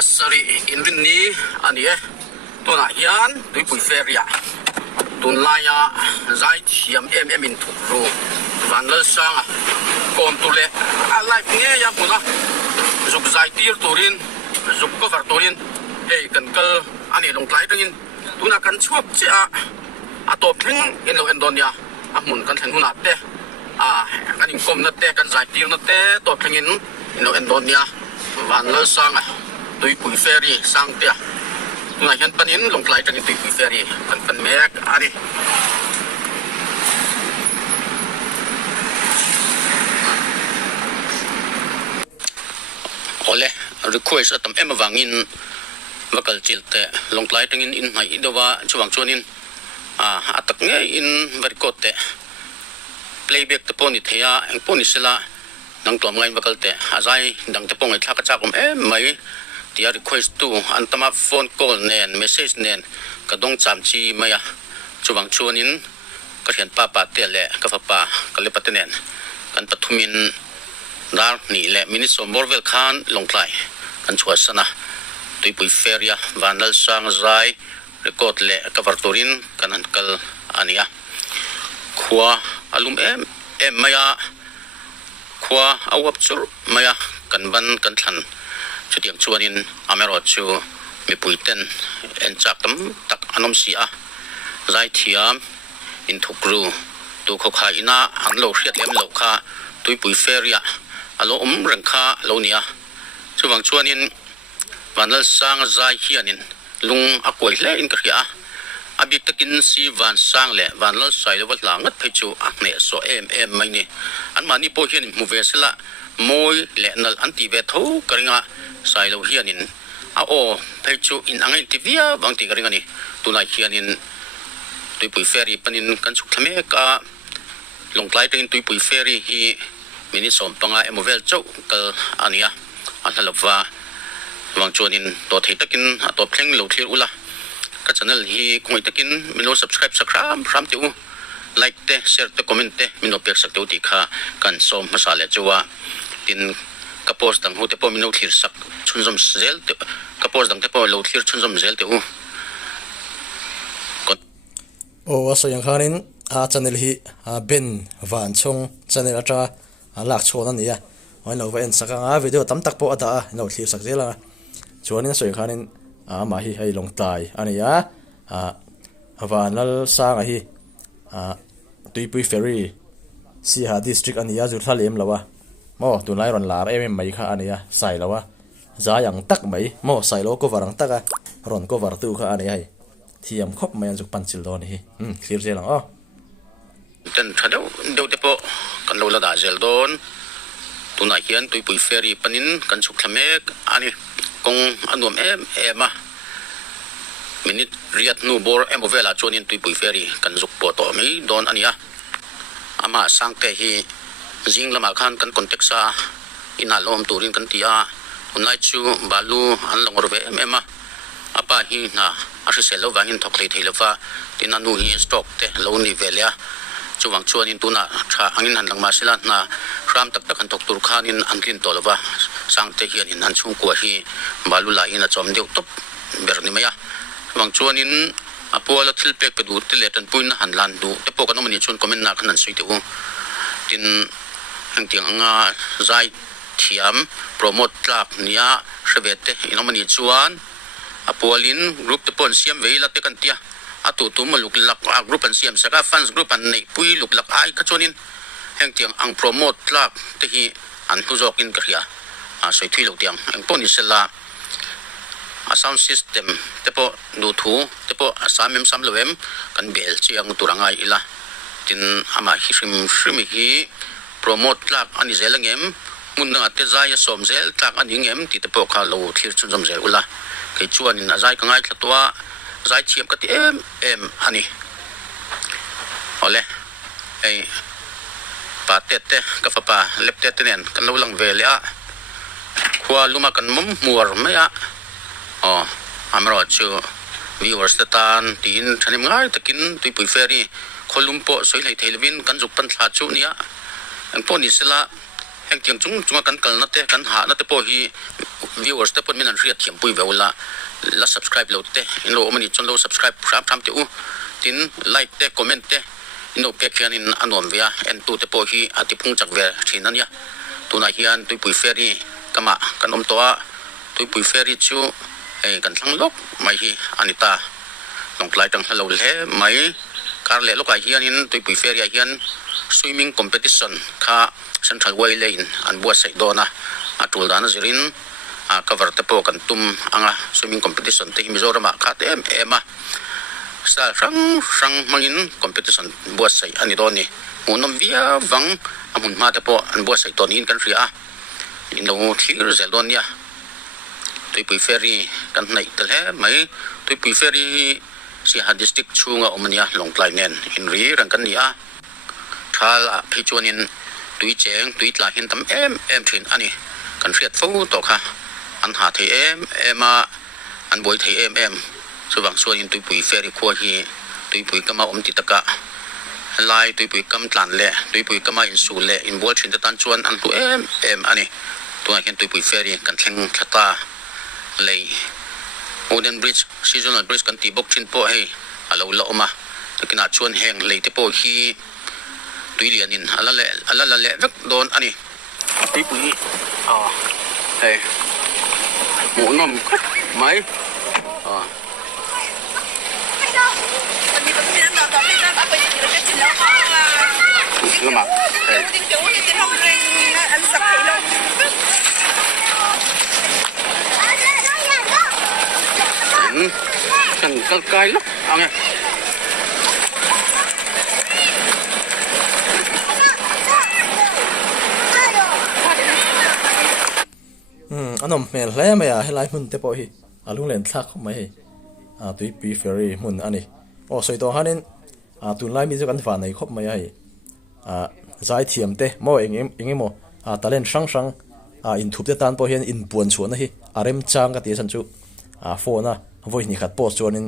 pasari inrin ni ani e tuna hian tuipui feria tunlaya zai thiam em in thukru Vanlalsanga kom tule alai nge ya puna zuk zai tir turin zuk cover turin hey kan kal ani longlai tengin tuna kan chuap cha atop thing in lo endonia Hmun kan theng huna te kan kom na te kan zai tir na te to thengin in lo endonia Vanlalsanga tuipui feri sang te tuna hian panin longlai tengin tuipui feri kan mek ani ole request atam em wangin vakal chilte longlai tengin in mai idawa chuwang chuanin atak nge in varikote playback te poni theya eng poni sela nang tom ngai vakal te azai dang te pongai thaka chakom mai tia request tu antama phone call nen message nen kadong chamchi maya chuwang chuanin ka hian pa te le ka fa pa ka le patenen kan pathumin dar ni le minister morvel khan longlai kan chuasana tuipui feria Vanlalsanga zai record le cover turin kan kal ania khwa alum em maya khwa awap chur maya kan ban kan thlan chutiang chuanin amero chu Mipui ten en chaktam tak anom sia zai thiam in thukru tu khokha ina anlo hriat lem lo kha tuipui feria alo rengkha lo nia chuwang chuanin Vanlalsanga zai hianin lung akoi hle in khria abik takin si van sang le Vanlalsailoa langat phechu akne so em mai ni an mani po hian mu vesela moi le nal anti ve tho karinga sailo hianin a o phechu in angai tivia wangti karinga ni tunai hianin tuipui feri panin kan chuk thame ka longlai tengin tuipui feri hi mini som panga emovel chau kal ania ahlalawa wang chuanin to thei takin to thleng lo thlir ula ka channel hi koi takin mino subscribe sakram teu like te share te comment te mino pek sak teu ti kha kan som masale chuwa tin ka post dang hu te po mino thlir sak chunjom zel te ka post dang te po lo thlir chunjom zel teu aso yang khanin channel hi ben van chung channel atra lak chhon ania oi lo ven sakanga video tam tak po ada no thlir sak zela chuanin soi khanin ma hi hei long tai ania Vanlalsanga hi tuipui ferry si ha district ania zu thalem lawa mo tunai ron lar mai kha ania sai lawa za yang tak mai mo sai lo ko warang taka ron ko war tu kha ania hi thiam khop mai anjuk panchil don hi clear zelang ten thadau do te po kan lo la da zel don tuna hian tuipui feri panin kan chuk thlamek ani kong anuam ema minute riat nu bor emovela chonin tuipui feri kan juk po to mi don ania ama sangte hi jing lama khan kan contact sa ina lom turin kan tia unai chu balu an longor ve ema apa hi na aselo wangin thoklei theilawa tinanu hi stock te lo ni velia chuwang chuanin tuna tha angin han langma sila na ram tak tak han tok tur khanin anglin tolwa sangte hianin han chung ko hi balu la ina chom deu top berni maya chuwang chuanin apola thil pek pedu tiletan puin han lan du te po kanomani chun comment na khanan sui teu tin hangtiang anga zai thiam promote tlak nia hrebete inomani chuan apolin group te pon siam veila te kan tia atu tu maluk lak group an siam saka fans group an nei pui luk lak ai ka chonin heng tiang ang promote lak te hi an huzok in ka hia soi thui lo tiang ang poni sela a sound system te po nu thu te po asamem samlowem kan bel chiang turangai ila tin ama hi hrim hi promote lak ani zelangem munna te zaya somzel tlak ani ngem ti te po kha lo thlir chunjom zel ula ke chuanin azai ka ngai thlatwa zai thiam ka ti em ani ole ei patete ka fa pa leptete nen kan lo lang vele a khwa luma kan mum muar maya amro chu viewers tan tin thanim ngai takin tuipui feri kholumpo soilai thelvin kan jupan thla chu nia ang poni sela heng tiang chung kan kal na te kan ha na te po hi viewers te pon min an riat thiam pui veula la subscribe lo te in lo mani chon lo subscribe tham te u tin like te comment te in lo pe khian in anom via en tu te po hi ati phung chak ve thin ania tuna hian tuipui ferry kama kan om towa tuipui ferry chu kan thlang lok mai hi anita longklai tang hello le mai kar le lokai hian in tuipui ferry hian swimming competition kha central way lane an bua sai dona atul dana zirin cover te po kan tum anga swimming competition te Zoram kha te ema sal rang mangin competition bua sai ani doni unom via wang amun ma te po an bua sai tonin kan ria in lo thlir zeldonia tuipui ferry kan nei tel mai tuipui ferry si ha district chunga omania longklai nen in ri rang kan nia thal a phichuanin tui cheng tui tla hin tam em thin ani kan riat fo to kha an ha thei ema an boi thei em chuwang chuanin tuipui ferry kho hi tuipui kama omti taka lai tuipui kam tlan le tuipui kama in su le in bol thin tan chuan an tu em ani tu hian tuipui ferry kan thleng thata lei Wooden Bridge seasonal bridge kan ti bok thin po hei alo la oma takina chuan heng lei te po hi tuilianin ala le vek don ani tuipui hei mu nom mai lama kan kalkai lo ang anom mel hle maya helai mun te po hi alung len thak mai tuipui ferry mun ani soi to hanin tun lai mi chu kan fa nei khop mai ai zai thiam te mo eng mo talent sang in thup te tan po hian in puan chuan hi arem chang ka ti san chu phone voi ni khat post chuanin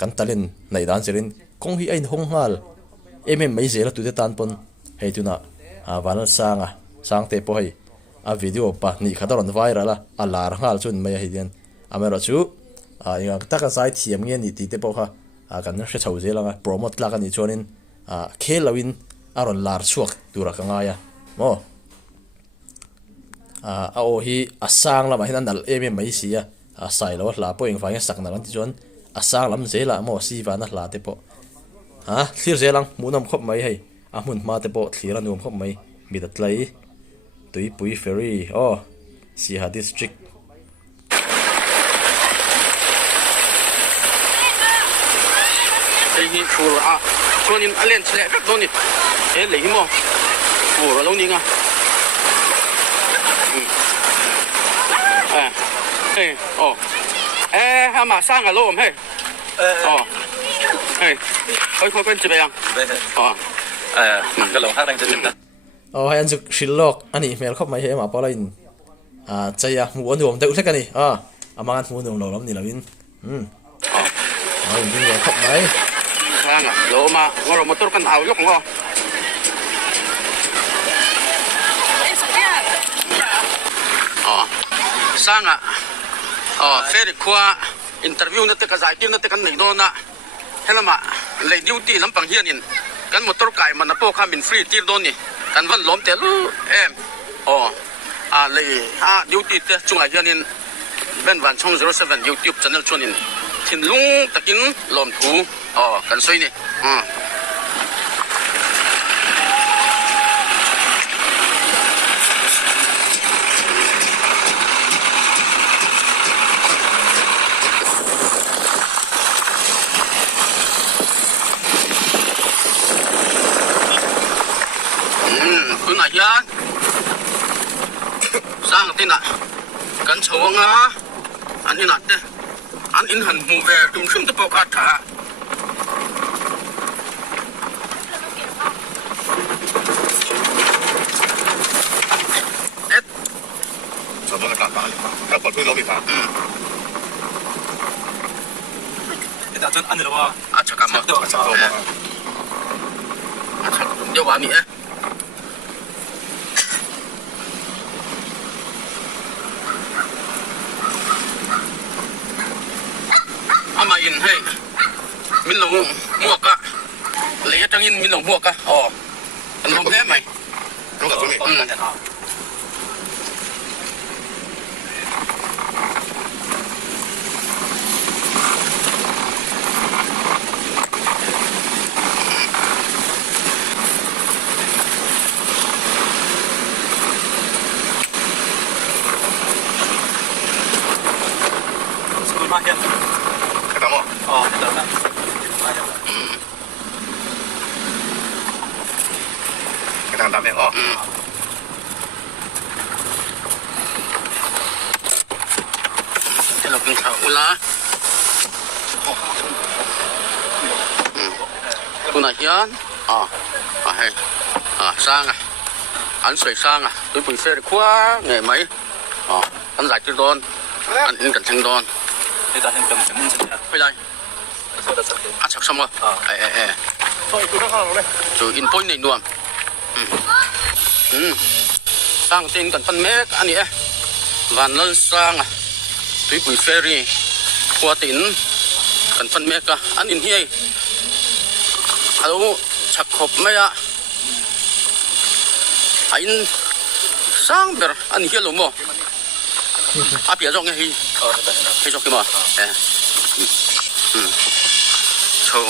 kan talent nei dan serin kong hi ein hong hal mai zela tu te tan pon hei tuna Vanlalsanga sang te po hi video pa ni khadaron viral lar ngal chun mai hi dian amero chu inga taka zai thiam nge ni ti te po kha kan hre chho zelanga promote la kan ni chuanin khelawin aron lar chuak tura ka nga ya mo hi asang lama hinan dal mai sia sailo la po eng fanga sakna kan ti chuan asang lam zela mo si wana la te po thlir zelang munam khop mai hei mun ma te po thlir anum khop mai mi dat lai tuipui ferry si ha district hi fur chuanin alen chle vek doni lei mo fur lo ninga hama sang alo om he khoi quen chi bayang cái lồng hát đang trên đó hay anh chụp shillok ani mel khop mai he ma pala in chaya mu an dom te utlek ani amangan mu dom lo lam ni lawin din lo khop mai sang lo ma ngoro motor kan aw lok ngo sang ferry khwa interview na te ka zai tin na te kan nei do na helama le duty lampang hianin kan motor kai man po kha min free tir don ni kan van lom te lu le duty te chunga hianin ben van chong 07 YouTube channel chuanin thin lung takin lom thu kan soi ni kuna hian sang tina kan chawanga an in atte an in han mu ve tum thum te po ka tha cho nó là cả các bọn tôi lo bị phá cái ta chân ăn được không chắc cảm ơn điều bà mỹ in hey min lo mua ka lấy trang in min lo mua ka anh không thế mày Nó gặp tôi mình. Cái Cái tấm không? cái tấm này. Cái thằng tấm này cái lộc thảo lá tôi này hiền hay sang anh sưởi sang tôi bùi xe quá nghề mấy anh giải tiêu đòn anh in cần thanh đòn Cái ta thêm cầm chấm chân. bây giờ Sao đã sắp ăn chắc xong rồi Thôi tôi nó không đây. rồi in point này luôn sang tên cần phân mét anh ấy Vanlalsanga tôi bùi ferry qua tỉnh cần phân mét cả anh in hiền alo chắc hộp mấy anh sang ber anh hiền lắm bây giờ nghe hi hi cho cái mà cho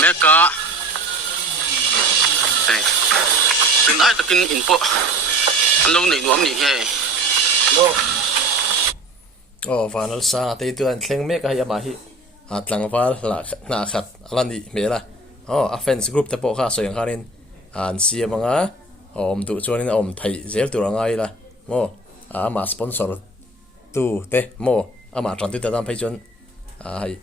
mẹ cả đây tin ai ta kinh info anh lâu này nuông này he Vanlalsanga te tu an thleng mek a hi ama hi tlangwal la na khat alani mela offense group te po kha soyang khanin an siamanga om tu chuanin om thai zel turangai la mo ama sponsor tu te mo ama tran tu ta dam phei chon hai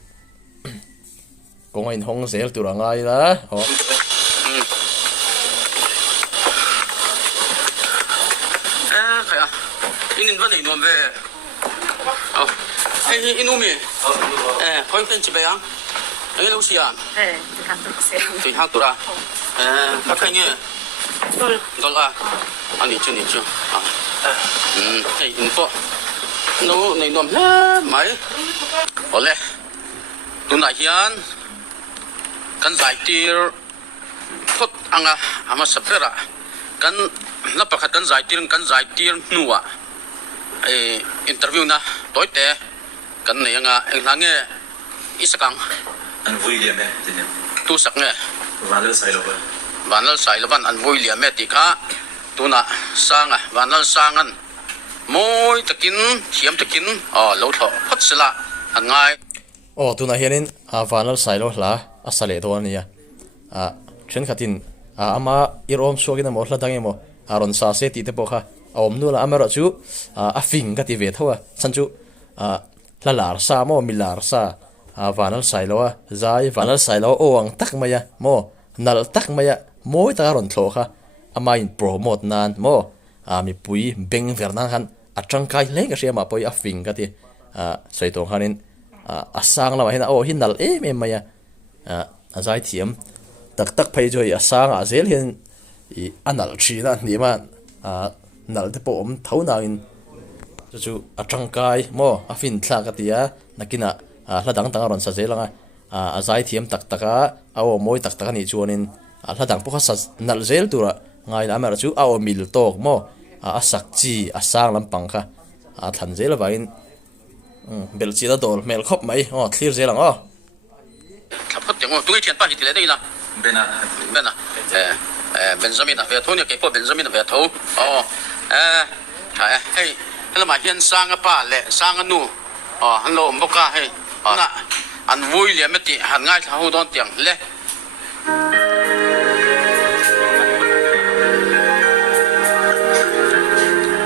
kongain hong zel turangai la kaya inin van này nuông về hey inumi point pen chibe yang anh lâu xian tùy hang tụi ra các anh nghe đôi anh đi chưa hey info nấu này nuông hết mấy oleh tụi này hiền kan giải tir thốt anh ama sapera kan nắp bạc kan giải tir nuwa interview na tối té kan này anh lắng nghe isakang Anh vui liền đấy. tu sak nghe Vanlalsailoa. Vanlalsailoa anh vui liền mẹ tí cả tu na sang Vanlalsangan mỗi takin thiam takin lâu thọ phát sila anh ngay tu na hianin Vanlalsailoa la asale to ania chen khatin ama irom suagina mo hla dange mo aron sa se ti te po kha om nu la amara chu afing ka ti ve thawa sanchu lalar sa mo milar sa Vanlalsailoa zai Vanlalsailoa owang tak maya mo nal tak maya moi ta ron thlo kha ama in promote nan mo Mipui beng vernan han atangkai le ka shema poi afing ka ti soitong hanin asang la hina hin nal maya azai thiam tak tak phei joi asang zel hian I anal china ni man nal te po om thona in chu atangkai mo afin thla ka tia nakina hladang tang ron sa zelanga azai thiam tak taka aw moi tak taka ni chuanin hladang po kha sa nal zel tura ngai la mer chu aw mil tok mo asak chi asang lampang kha than zel vain bel chi da dol mel khop mai clear zelang thap khat tiếng tôi thiện pa hi tile đây là Bena. Benjamin về thôn cái phố Benjamin về thôn hey là mà hiện sang cái pa lệ sang cái nu hắn lộn bốc ca hey na anh vui liền mấy tí hắn ngay thâu đón tiếng lệ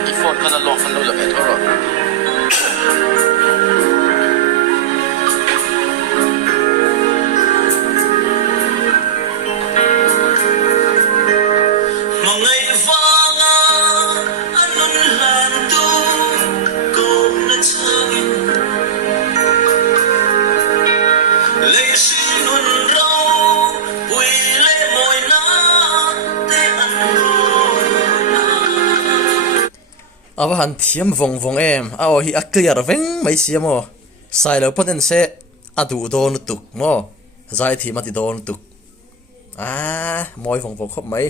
cái phone cái nó lộn hắn lộn là về thôn rồi awa han thiam vong em hi a clear veng mai siamo sailo poten se adu don tuk mo zai thi mati don tuk moi phong phong khop mai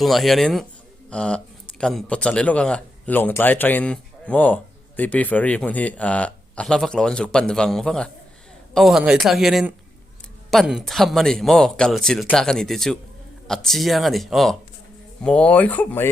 tuna hianin kan pachale lo kanga long tlai train mo TP ferry mun hi hlavak lawan suk pan wang wanga au han ngai thla hianin pan tham ani mo kal chil tla kan ni ti chu chiang ani moi khop mai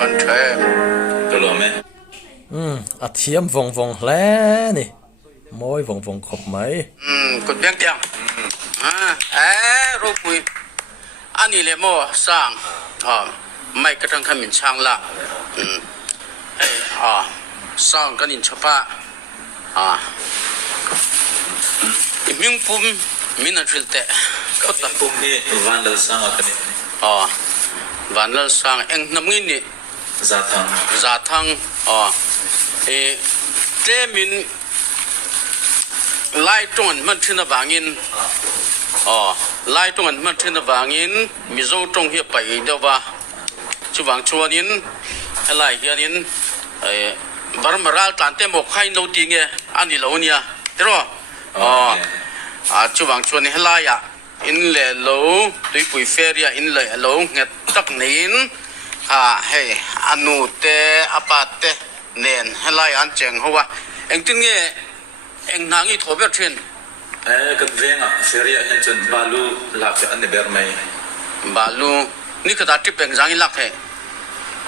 กันเช่ตัวหล่อไหมอัดเทียมวงแล้นี่มอยวงขบไหมกดเบี้ยงเตียงรูปุยอันนี้เลยโม่สร้างไม่กระทั่งขมิ้นช่างละสร้างกันอินชปะมิงปุ่มมินันฟิลเตะก็ตัดปุ่มนี่วันเลิศสร้างกันนี่วันเลิศสร้างเอ็งน้ำเงินนี่จาทังเจมินไล่ตรงมันถึงบางอินไล่ตรงมันถึงบางอินมิโซตรงเฮียไปเดียวว่าชุบางชวนินอะไรเฮียนินบารมาราลตันเตมกให้โนติเงอันนี้เราเนี่ยเดี๋ยวชุบางชวนินอะไรอ่ะอินเล่เราด้วยปุยเฟรียอินเล่เราเงตักนินให้อนุเตอปาเตเนนอะไรอันเจงหัวเอ็งถึงเงเอ็งนางอีทบเชิญกันเวงอ่ะเฟรียเห็นจนบาลูหลักอันนี้เบอร์ไม่บาลูนี่ก็ตัดทิปเอ็งจังอีหลักเหรอ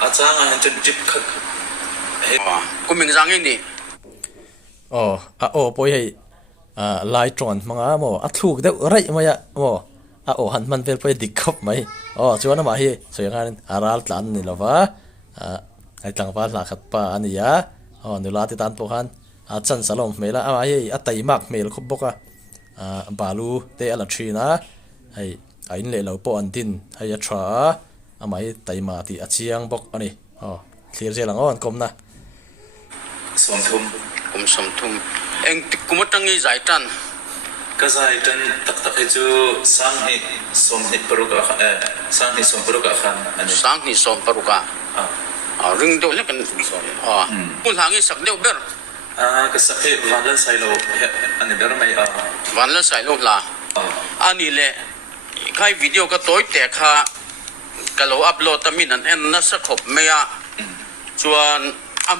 อาจารย์เห็นจนจิบขัดกูมึงจังอีนี่ปอยให้ไล่ตรอนมังอ่ะโมถูกเดี๋ยวไรมาอ่ะโมหันมันเป็นไปดิกบไหมชวนมาเฮ้ยสวยงามอาราลตันนี่หรอวะไอ้ต่างฟ้าหลักขัดป่าอันนี้นุลาติตันพวกhanจันสลอมเมล่ะเฮ้ยไตมักเมลคบบอกบาลูเตอลทรีนะไอ้นี่เลยเราปอนดินให้ยัดช้าไไตมาที่เชียงบอกอันนี้เคลียร์เจลังอ่อนคมนะสมทุมสมทุมเอ็งติกุมตังงี้ใจจันก็ใจจันตักให้จูสังให้สมให้ปรุกะสังให้สมปรุกะขันอันนี้สังให้สมปรุกะเรื่องเดียวแล้วกันคุณทางนี้สักเดียวเบอร์ก็สักให้วันละไซโลอันนี้เบอร์ไม่วันละไซโลละอันนี้แหละใครวิดีโอก็ตัวแต่ค่ะก็เราอัพโหลดตามนั้นนักสักขบไม่อะชวน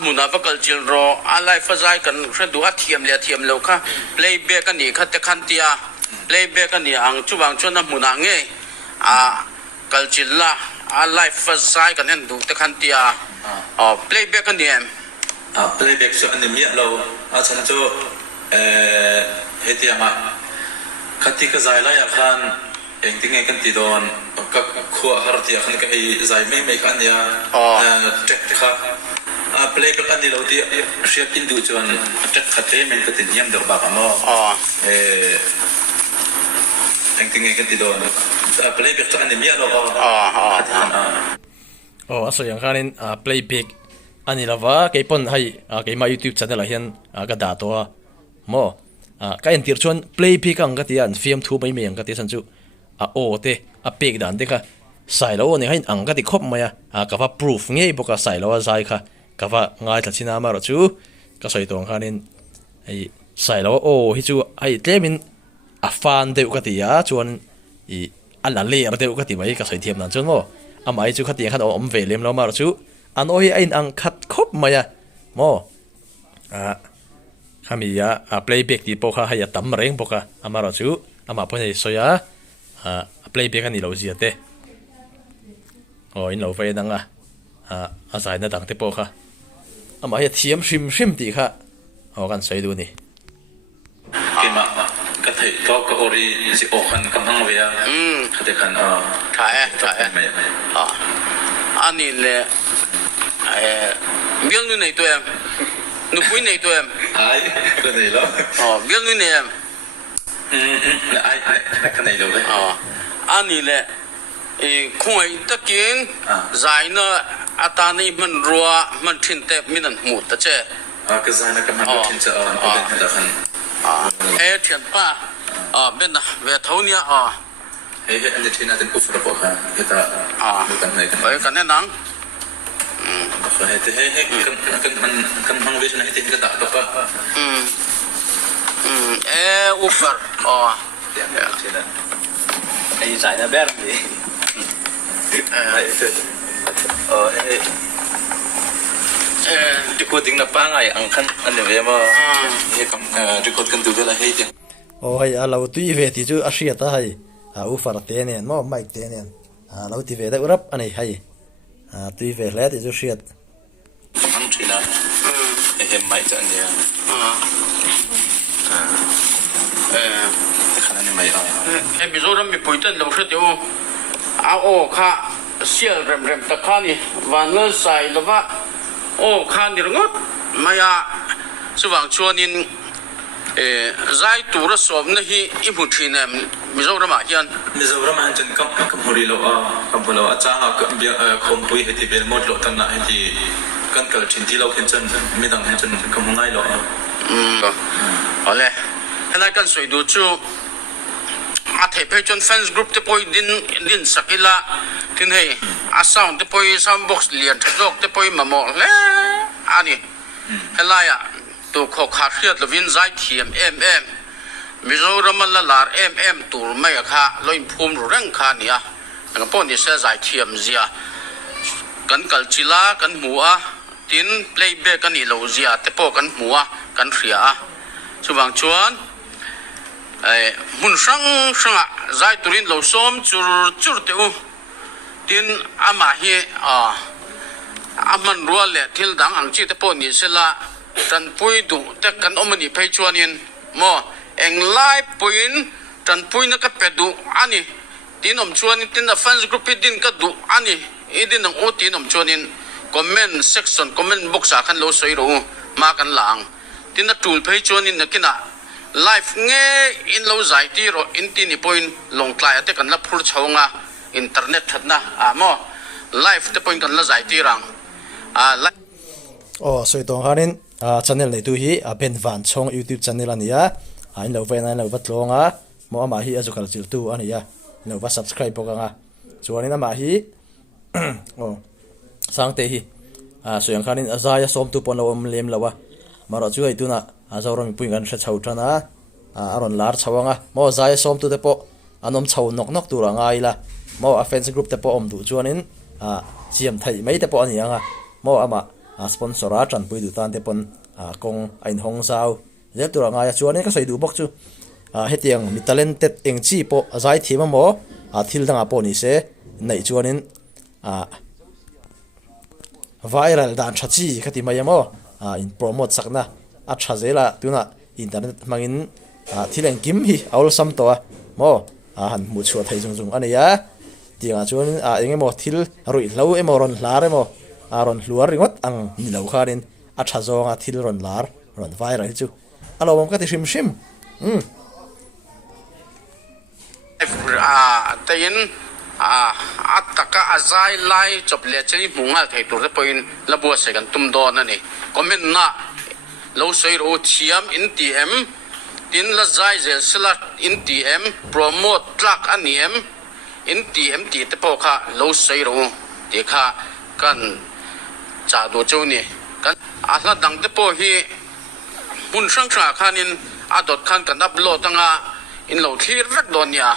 มุนาบักลจิลโรอะไรฟ้าใจกันแค่ดูอัดเทียมเลยค่ะ playback กันนี่ค่ะแต่คันที่playback กันนี่อังจุบังชวนมุนาเงยกัลจิลละอะไรฟ้าใจกันนั่นดูแต่คันที่playback กันนี่playback ส่วนนี้มีเราฉันจะเฮติยามาคัดที่ก็ใจละอยากขันเองที่ไงกันที่โดนก็ขัวฮาร์ที่ขันก็ให้ใจไม่ขันยาเจ็คค่ะplayback อันนี้เราที่เชียร์อินดูจวนเจ็คขัดเองมันก็ติดยี่ยมเดือบบ้ามั้งเองที่ไงกันที่โดนplayback อันนี้มีเราส่วนอย่างขันนี้playback อันนี้เราว่าเก็บปนให้เก็บมา YouTube channel อะไรเห็นก็ด่าตัวมั้งก็เอ็นที่ชวน playback กันก็ที่อันฟิล์มทูไม่มีอย่างก็ที่ฉันจูเตเป็กดันเด็กค่ะใส่แล้วเนี่ยให้อังก็ที่ครบมาก็ว่า proof งี้บอกว่าใส่แล้วว่าใจค่ะก็ว่าง่ายแต่ที่น้ามาแล้วจูก็ใส่ตัวข้านี่ไอ้ใส่แล้วฮิจูไอ้เจ้ามินฟันเดียวกันที่ชวนอันละเล่เดียวกันที่ไม่ก็ใส่เทียมนั่นชวนมั้งไม่จูขัดที่ขัดเวลิมแล้วมาแล้วจูอันไอ้อังขัดครบมามั้งข้ามีplayback ที่พวกเขาให้ตั้มเร่งพวกเขามาแล้วจูมาพอดีสวยplayback กันนี่เราเสียเต้อินเราไปดังอาศัยนั่งดังเตปค่ะมาให้เทียมชิมตีค่ะกันใส่ดูนี่กินมาก็ถือก็โอริสิโอคันกำลังเวียขัดขันถ่ายอันนี้เลยเบี้ยงนู่นในตัวนุ้ยในตัวก็ไหนแล้วเบี้ยงนู่นเนี่ยไอ้ข้างในเราเลยอันนี้แหละคงไอ้ตะกี้ใจเนอะอาตานี่มันรัวมันทิ้งแต่ไม่นั่นหมดแต่เจ้ก็ใจนะก็มันทิ้งจะเป็นแต่ขันเทียนป้าเป็นนะเวทเนี้ยอันนี้ที่น่าจะกุฟระบบค่ะเฮ้ยดูกันไหนกันแน่นังให้กันมันวิชนะให้ทิ้งกระดาษก็อุฟร์ไอ้สายน่ะแบบนี้ดีกว่าถึงนับป้าไงอังคันอันเดียวมาให้คำดีกว่ากันดูได้ละให้จังเราตุยเวทีจูอาเซียตาให้อุฟร์เตเนียนมั่วไม่เตเนียนเราตีเวได้อุรับอันนี้ให้ tui ve hle ti chu hriat Hmun China hem mai cha nia khana ni mai Zoram Mipui tan lo hre teu a o kha sial rem ta kha ni Vanlalsailoa o kha ni rongot maya chuwang chuanin zai tura som na hi ibu thinem Zoram a hian Zoram an chen kam hori lo a kam lo a cha ha khom pui heti bel mod lo tan na heti kan kal chin ti lo khen chen midang hen chen kam ngai lo ole helai kan soi du chu a thei pe chon fans group te poi din sakila tin hei a sound te poi sound box lian thok te poi mamo le ani helai a tu kho kha hriat lovin zai thiam em Zoram la lar em tur mai kha loin phum ru rang kha nia ang pon ni se zai thiam zia kan kalchila kan mua tin playback kan i lo zia te po kan mua kan hria chuwang chuan Hmun sang zai turin lo som chur teu tin ama hi aman rual le thil dang ang chi te po ni sela tan pui du te kan omani phei chuanin mo eng lai puin tan pui na ka pedu ani tin om chuanin tin na fans group din ka du ani idin ang tin om chuanin comment section comment box a kan lo soi ro ma kan lang tin na tool phei chuanin na kina life nge in lo zai ti ro in ti ni point long klai ate kan la phur chhawnga internet thatna mo life te point kan la zai ti rang soi tong hanin channel nei tu hi a ben van chong YouTube channel ania in lo ve na lo bat longa mo ama hi azukal chil tu ania no va subscribe pokang chuanin ama hi sang te hi soyang khanin azaya som tu pon lo lem lawa maro chu ai tu na Zoram Mipui kan hre chho thana aron lar chawanga mo zai som tu te po anom chho nok tu ranga ila mo a fans group te po om du chuanin chiam thai mai te po ani anga mo ama sponsor a tran pui du tan te pon kong ain hong sao zel tu ranga ya chuanin ka sei du bok chu hetiang mi talented eng chi po zai thima mo thil danga po ni se nei chuanin viral dan thachi khati mai mo in promote sakna a thazela tuna internet mangin thileng kim hi aul sam to mo han mu chu thai jung ania tianga chuan enge mo thil rui hlo emo ron hlar emo ron hluar ringot ang ni lo kharin a thazonga thil ron lar ron viral chu alo mom ka ti shim tayin ataka azai lai chople chei mungal thei tur point labu second tum don ani comment na lo sei ro thiam in tm tin la zai zel sila in tm promote plug aniem in tm ti te po kha lo sei ro ti kha kan cha do chu ni kan ahla dang te po hi Hmun sang khanin adot khan kan upload anga in lo thlir rak don ya